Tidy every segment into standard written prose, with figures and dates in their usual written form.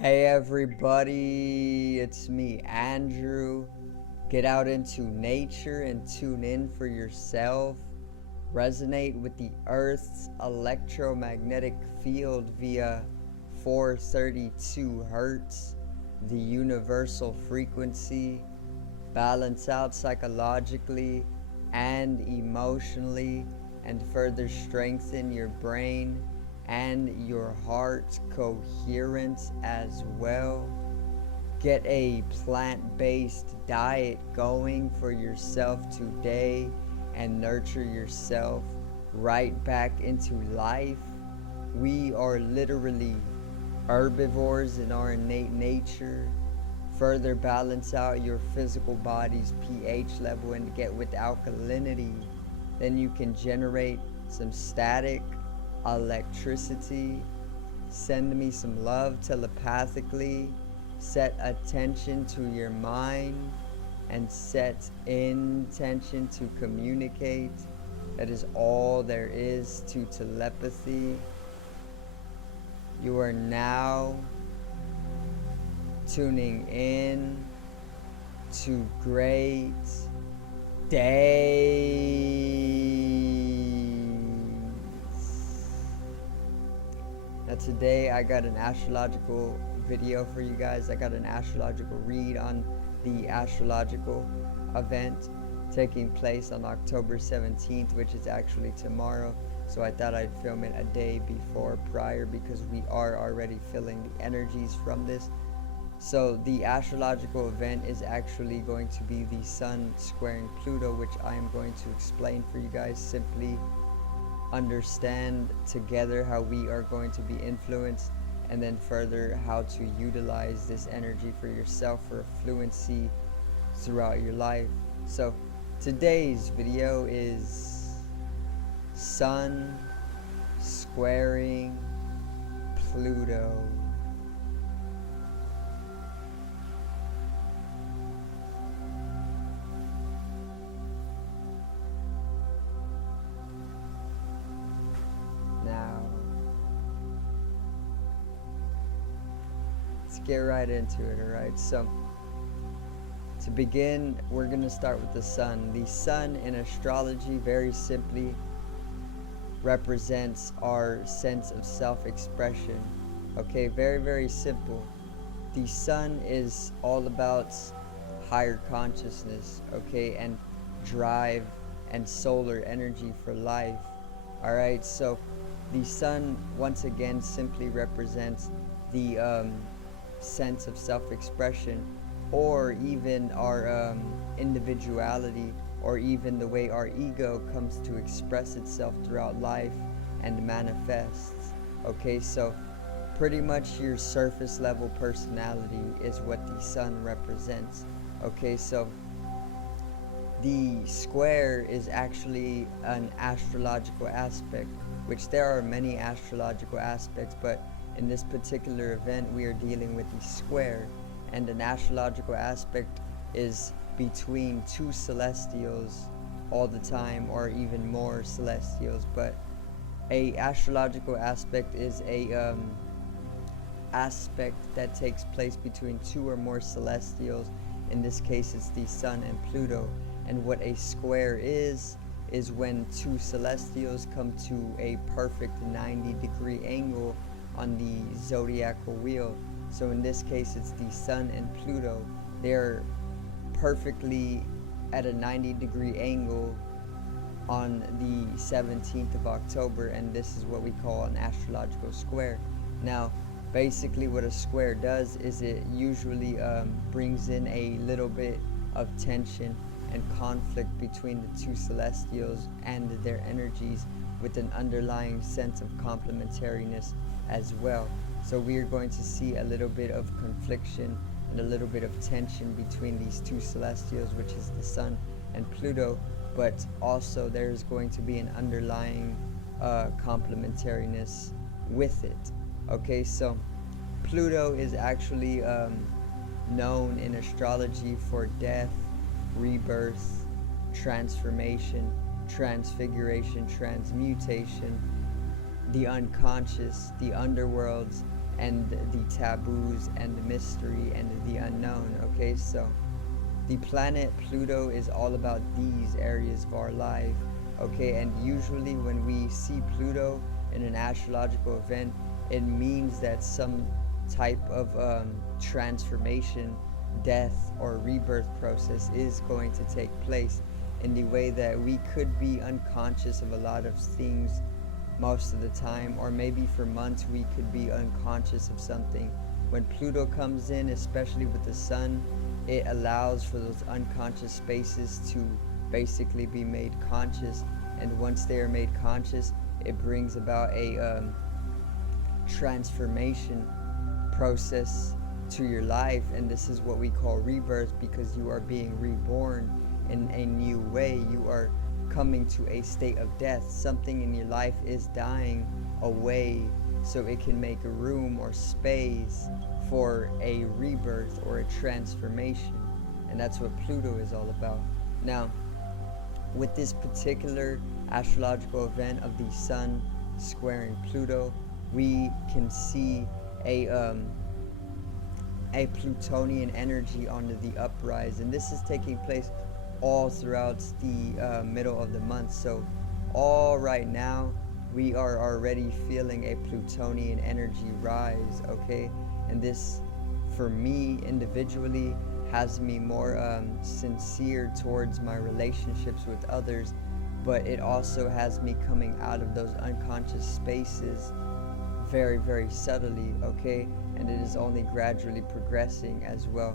Hey everybody, it's me, Andrew. Get out into nature and tune in for yourself. Resonate with the Earth's electromagnetic field via 432 Hertz, the universal frequency. Balance out psychologically and emotionally, and further strengthen your brain and your heart coherence as well. Get a plant-based diet going for yourself today and nurture yourself right back into life. We are literally herbivores in our innate nature. Further balance out your physical body's pH level and get with alkalinity. Then you can generate some static electricity. Send me some love telepathically. Set attention to your mind and set intention to communicate. That is all there is to telepathy. You are now tuning in to great days. Now today I got an astrological video for you guys. I got an astrological read on the astrological event taking place on October 17th, which is actually tomorrow. So I thought I'd film it a day before prior because we are already feeling the energies from this. So the astrological event is actually going to be the Sun squaring Pluto, which I am going to explain for you guys. Simply understand together how we are going to be influenced, and then further how to utilize this energy for yourself for fluency throughout your life. So today's video is Sun squaring Pluto. Now, let's get right into it, alright? So, to begin, we're going to start with the Sun. The Sun in astrology, very simply, represents our sense of self-expression. Okay, very, very simple. The Sun is all about higher consciousness, okay, and drive and solar energy for life. Alright, so the Sun, once again, simply represents the sense of self-expression, or even our individuality, or even the way our ego comes to express itself throughout life and manifests. Okay, so pretty much your surface level personality is what the Sun represents. Okay, so the square is actually an astrological aspect, which there are many astrological aspects, but in this particular event we are dealing with the square. And an astrological aspect is between two celestials all the time, or even more celestials. But a astrological aspect is a aspect that takes place between two or more celestials. In this case it's the Sun and Pluto. And what a square is when two celestials come to a perfect 90-degree angle on the zodiacal wheel. So in this case it's the Sun and Pluto. They're perfectly at a 90-degree angle on the 17th of October, and this is what we call an astrological square. Now basically what a square does is it usually brings in a little bit of tension and conflict between the two celestials and their energies, with an underlying sense of complementariness as well. So we are going to see a little bit of confliction and a little bit of tension between these two celestials, which is the Sun and Pluto, but also there's going to be an underlying complementariness with it. Okay, so Pluto is actually known in astrology for death, rebirth, transformation, transfiguration, transmutation, the unconscious, the underworlds, and the taboos and the mystery and the unknown. Okay, so the planet Pluto is all about these areas of our life. Okay, and usually when we see Pluto in an astrological event, it means that some type of transformation, death, or rebirth process is going to take place, in the way that we could be unconscious of a lot of things most of the time, or maybe for months we could be unconscious of something. When Pluto comes in, especially with the sun, it allows for those unconscious spaces to basically be made conscious, and once they are made conscious, it brings about a transformation process to your life, and this is what we call rebirth, because you are being reborn in a new way. You are coming to a state of death. Something in your life is dying away so it can make a room or space for a rebirth or a transformation, and that's what Pluto is all about. Now, with this particular astrological event of the sun squaring Pluto, we can see a plutonian energy onto the uprise, and this is taking place all throughout the middle of the month. So all right now we are already feeling a plutonian energy rise. Okay, and this for me individually has me more sincere towards my relationships with others, but it also has me coming out of those unconscious spaces very, very subtly. Okay, and it is only gradually progressing as well.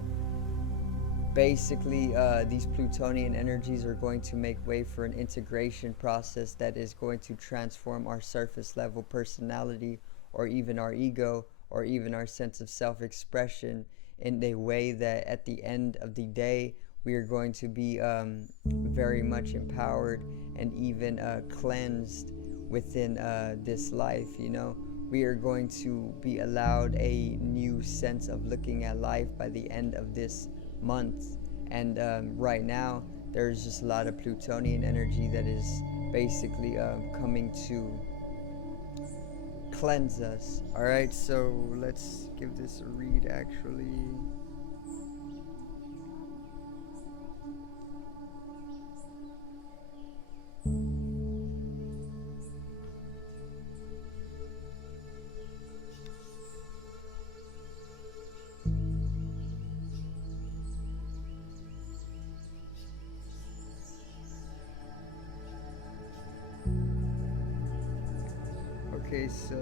Basically, these plutonian energies are going to make way for an integration process that is going to transform our surface level personality, or even our ego, or even our sense of self-expression, in a way that at the end of the day we are going to be very much empowered and even cleansed within this life. You know, we are going to be allowed a new sense of looking at life by the end of this month. And right now there's just a lot of plutonian energy that is basically coming to cleanse us. Alright, so let's give this a read actually. Okay, so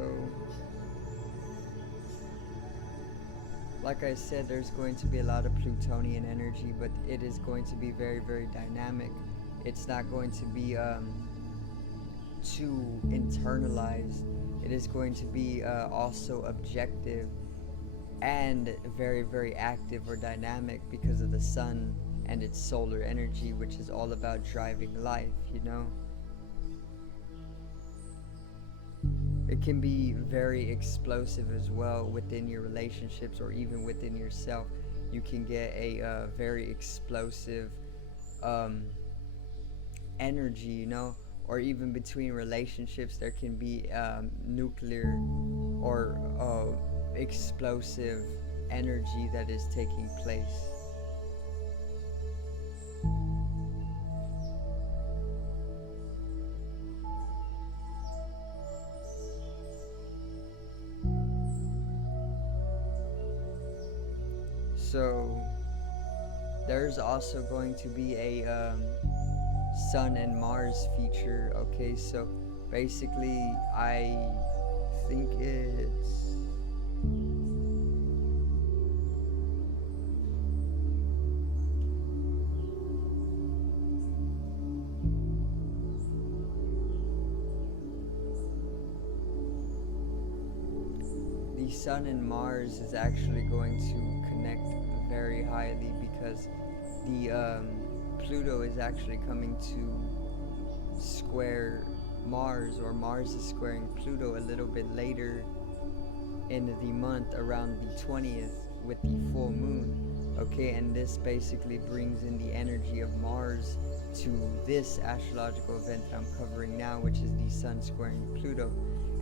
like I said, there's going to be a lot of plutonian energy, but it is going to be very, very dynamic. It's not going to be too internalized. It is going to be also objective and very, very active or dynamic because of the sun and its solar energy, which is all about driving life, you know? It can be very explosive as well within your relationships, or even within yourself. You can get a very explosive energy, you know, or even between relationships there can be nuclear or explosive energy that is taking place. So there's also going to be a Sun and Mars feature. Okay, so basically I think it's the Sun and Mars is actually going to connect very highly, because the Pluto is actually coming to square Mars, or Mars is squaring Pluto a little bit later in the month, around the 20th, with the full moon. Okay, and this basically brings in the energy of Mars to this astrological event that I'm covering now, which is the Sun squaring Pluto.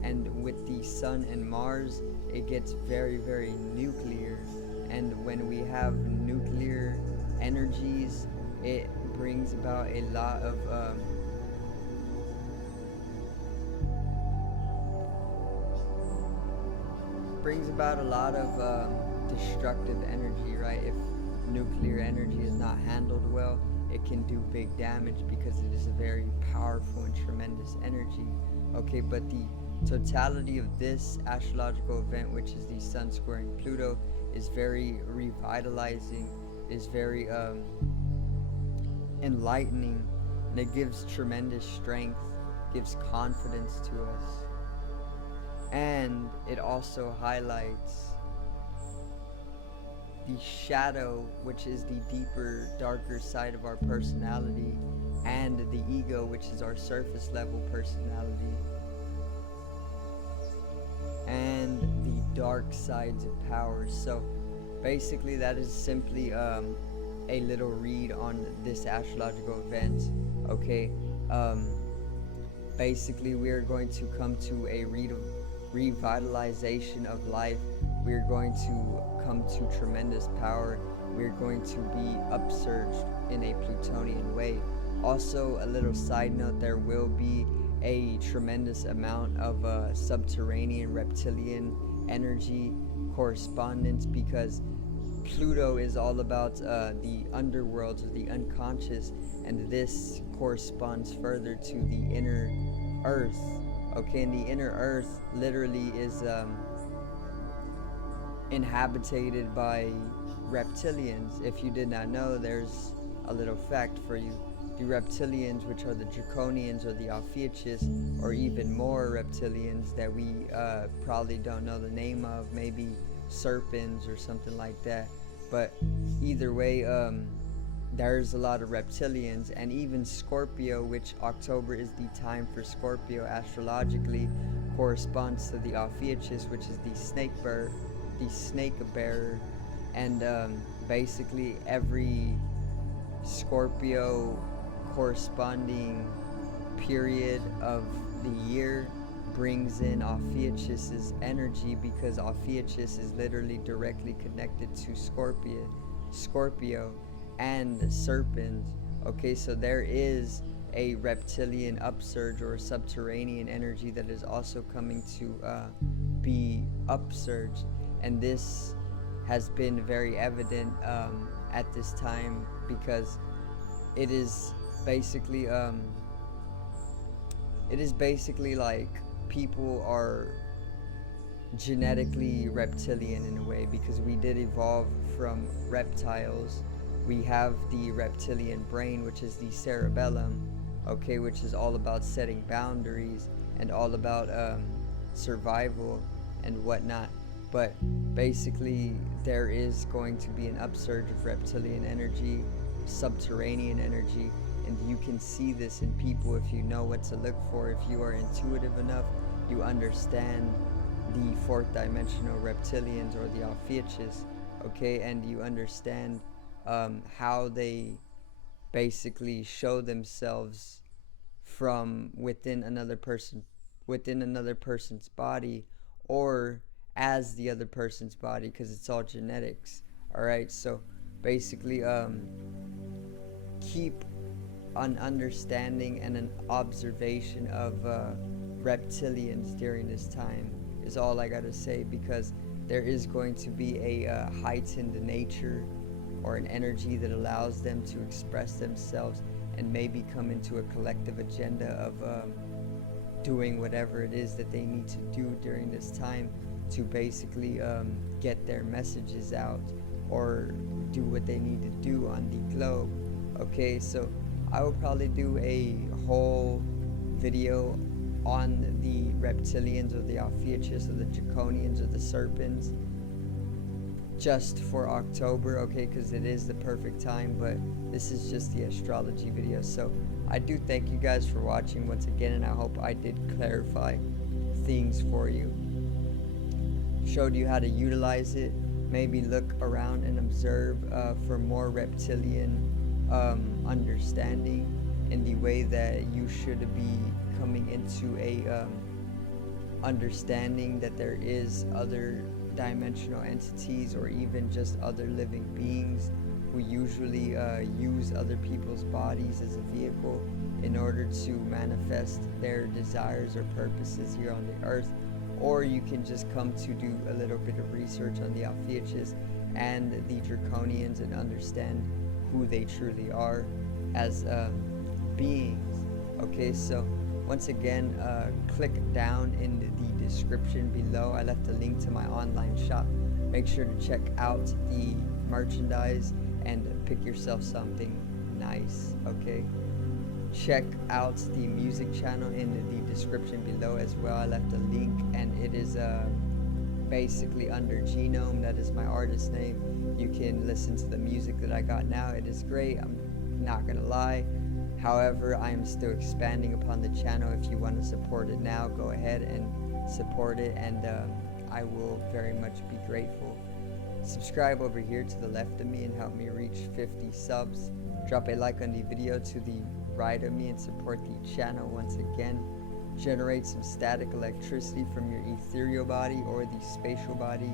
and with the sun and Mars, it gets very, very nuclear. And when we have nuclear energies, it brings about a lot of destructive energy, right? If nuclear energy is not handled well, it can do big damage because it is a very powerful and tremendous energy. Okay, but the totality of this astrological event, which is the sun squaring Pluto, is very revitalizing, is very enlightening, and it gives tremendous strength, gives confidence to us. And it also highlights the shadow, which is the deeper, darker side of our personality, and the ego, which is our surface level personality, and the dark sides of power. So basically that is simply a little read on this astrological event. Okay, basically we are going to come to a revitalization of life. We are going to come to tremendous power. We are going to be upsurged in a plutonian way. Also, a little side note, there will be a tremendous amount of subterranean reptilian energy correspondence, because Pluto is all about the underworld, or the unconscious, and this corresponds further to the inner earth. Okay, and the inner earth literally is inhabited by reptilians. If you did not know, there's a little fact for you. The reptilians, which are the draconians or the Ophiuchus, or even more reptilians that we probably don't know the name of, maybe serpents or something like that. But either way, there's a lot of reptilians, and even Scorpio, which October is the time for Scorpio astrologically, corresponds to the Ophiuchus, which is the snake bearer, and basically every Scorpio corresponding period of the year brings in Ophiuchus's energy, because Ophiuchus is literally directly connected to Scorpio and serpents. Okay, so there is a reptilian upsurge or subterranean energy that is also coming to be upsurged, and this has been very evident at this time, because it is basically like people are genetically reptilian in a way, because we did evolve from reptiles. We have the reptilian brain, which is the cerebellum, okay, which is all about setting boundaries and all about survival and whatnot. But basically there is going to be an upsurge of reptilian energy, subterranean energy, and you can see this in people if you know what to look for. If you are intuitive enough, you understand the fourth dimensional reptilians or the Ophiuchus, okay, and you understand how they basically show themselves from within another person's body, or as the other person's body, because it's all genetics. All right, so basically keep an understanding and an observation of reptilians during this time is all I gotta say, because there is going to be a heightened nature or an energy that allows them to express themselves and maybe come into a collective agenda of doing whatever it is that they need to do during this time to basically get their messages out or do what they need to do on the globe. Okay, so I will probably do a whole video on the reptilians or the Ophiuchus or the draconians or the serpents just for October, okay, because it is the perfect time, but this is just the astrology video. So I do thank you guys for watching once again, and I hope I did clarify things for you, showed you how to utilize it. Maybe look around and observe for more reptilian understanding in the way that you should be coming into a understanding that there is other dimensional entities or even just other living beings who usually use other people's bodies as a vehicle in order to manifest their desires or purposes here on the earth. Or you can just come to do a little bit of research on the Alpheaches and the Draconians and understand who they truly are as beings. Okay, so once again, click down in the description below. I left a link to my online shop. Make sure to check out the merchandise and pick yourself something nice. Okay, check out the music channel in the description below as well. I left a link, and it is basically under Genome. That is my artist name. You can listen to the music that I got now. It is great, I'm not gonna lie. However, I am still expanding upon the channel. If you want to support it now, go ahead and support it, and I will very much be grateful. Subscribe over here to the left of me and help me reach 50 subs. Drop a like on the video to the right of me and support the channel once again. Generate some static electricity from your ethereal body or the spatial body.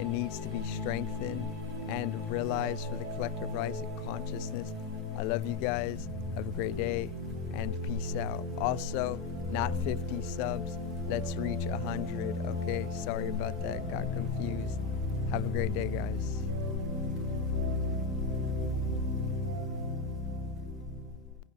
It needs to be strengthened and realized for the collective rising consciousness. I love you guys. Have a great day and peace out. Also, not 50 subs. Let's reach 100. Okay, sorry about that. Got confused. Have a great day, guys.